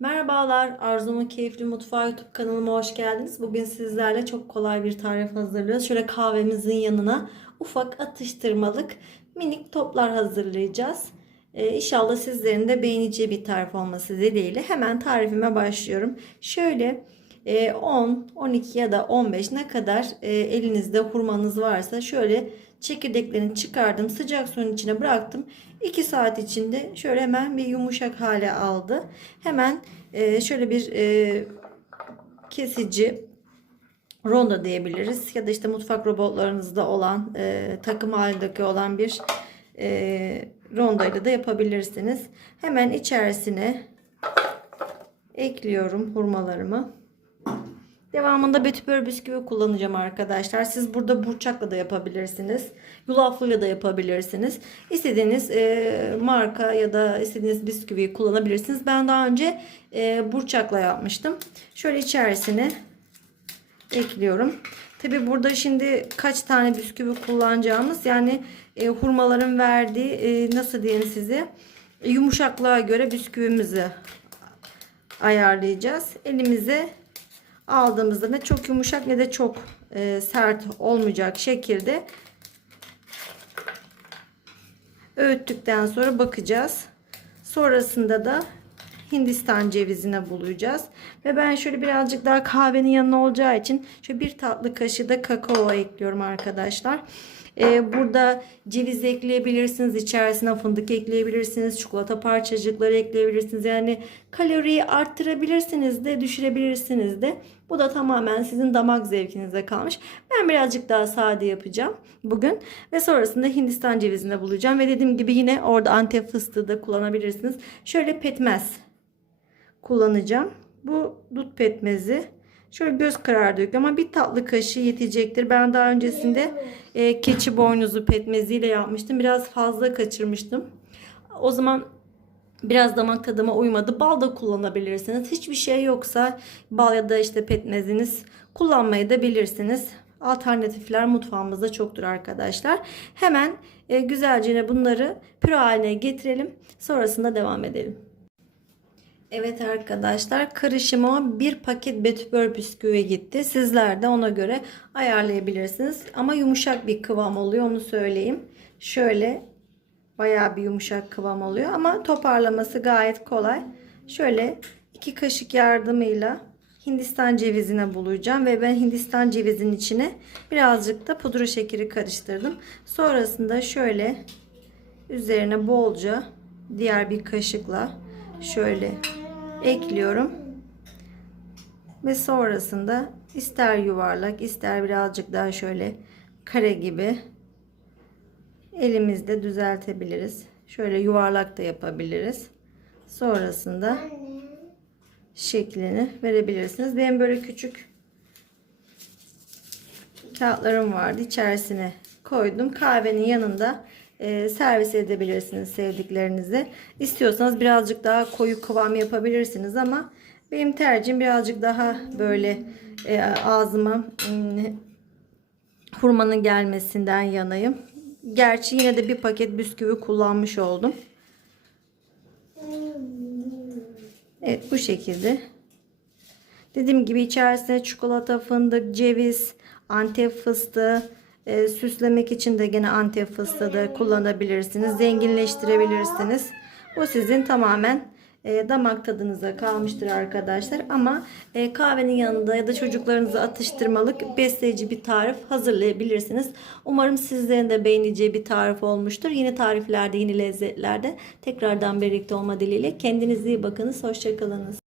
Merhabalar, Arzu'nun Keyifli Mutfağı YouTube kanalıma hoş geldiniz. Bugün sizlerle çok kolay bir tarif hazırlıyoruz. Şöyle kahvemizin yanına ufak atıştırmalık minik toplar hazırlayacağız. Ee, inşallah sizlerin de beğeneceği bir tarif olması dileğiyle hemen tarifime başlıyorum. Şöyle 10, 12 ya da 15 ne kadar e, elinizde hurmanız varsa şöyle çekirdeklerini çıkardım. Sıcak suyun içine bıraktım. 2 saat içinde şöyle hemen bir yumuşak hale aldı. Hemen e, şöyle bir e, kesici ronda diyebiliriz ya da işte mutfak robotlarınızda olan takım halindeki olan bir rondayla da yapabilirsiniz. Hemen içerisine ekliyorum hurmalarımı. Devamında betübör bisküvi kullanacağım arkadaşlar. Siz burada burçakla da yapabilirsiniz. Yulaflıyla da yapabilirsiniz. İstediğiniz e, marka ya da istediğiniz bisküviyi kullanabilirsiniz. Ben daha önce e, burçakla yapmıştım. Şöyle içerisine ekliyorum. Tabi burada şimdi kaç tane bisküvi kullanacağımız yani e, hurmaların verdiği e, nasıl diyeyim size yumuşaklığa göre bisküvimizi ayarlayacağız. Elimize aldığımızda ne çok yumuşak ne de çok e, sert olmayacak şekilde öğüttükten sonra bakacağız. Sonrasında da Hindistan cevizine bulayacağız. Ve ben şöyle birazcık daha kahvenin yanına olacağı için şöyle bir tatlı kaşığı da kakao ekliyorum arkadaşlar. Ee, burada ceviz ekleyebilirsiniz. içerisine fındık ekleyebilirsiniz. Çikolata parçacıkları ekleyebilirsiniz. Yani kaloriyi arttırabilirsiniz de düşürebilirsiniz de. Bu da tamamen sizin damak zevkinize kalmış. Ben birazcık daha sade yapacağım bugün. Ve sonrasında Hindistan cevizine bulacağım. Ve dediğim gibi yine orada antep fıstığı da kullanabilirsiniz. Şöyle petmez kullanacağım. Bu dut petmezi. Şöyle göz kararı döküyorum ama bir tatlı kaşığı yetecektir. Ben daha öncesinde e, keçi boynuzu petmeziyle yapmıştım. Biraz fazla kaçırmıştım. O zaman biraz damak tadıma uymadı. Bal da kullanabilirsiniz. Hiçbir şey yoksa bal ya da işte petmeziniz kullanmayı da bilirsiniz. Alternatifler mutfağımızda çoktur arkadaşlar. Hemen e, güzelce bunları püre haline getirelim. Sonrasında devam edelim. Evet arkadaşlar karışıma bir paket betübör bisküvi gitti. Sizler de ona göre ayarlayabilirsiniz. Ama yumuşak bir kıvam oluyor onu söyleyeyim. Şöyle bayağı bir yumuşak kıvam oluyor ama toparlaması gayet kolay. Şöyle iki kaşık yardımıyla Hindistan cevizine bulacağım ve ben Hindistan cevizinin içine birazcık da pudra şekeri karıştırdım. Sonrasında şöyle üzerine bolca diğer bir kaşıkla şöyle ekliyorum. Ve sonrasında ister yuvarlak ister birazcık daha şöyle kare gibi elimizde düzeltebiliriz. Şöyle yuvarlak da yapabiliriz. Sonrasında şeklini verebilirsiniz. Benim böyle küçük kağıtlarım vardı. İçerisine koydum. Kahvenin yanında e, servis edebilirsiniz sevdiklerinizi. İstiyorsanız birazcık daha koyu kıvam yapabilirsiniz ama benim tercihim birazcık daha böyle e, ağzıma mm, hurmanın gelmesinden yanayım. Gerçi yine de bir paket bisküvi kullanmış oldum. Evet bu şekilde. Dediğim gibi içerisine çikolata, fındık, ceviz, antep fıstığı, e, süslemek için de gene antep fıstığı da kullanabilirsiniz. Zenginleştirebilirsiniz. Bu sizin tamamen e, damak tadınıza kalmıştır arkadaşlar. Ama e, kahvenin yanında ya da çocuklarınızı atıştırmalık besleyici bir tarif hazırlayabilirsiniz. Umarım sizlerin de beğeneceği bir tarif olmuştur. Yeni tariflerde, yeni lezzetlerde tekrardan birlikte olma dileğiyle. Kendinize iyi bakınız. Hoşçakalınız.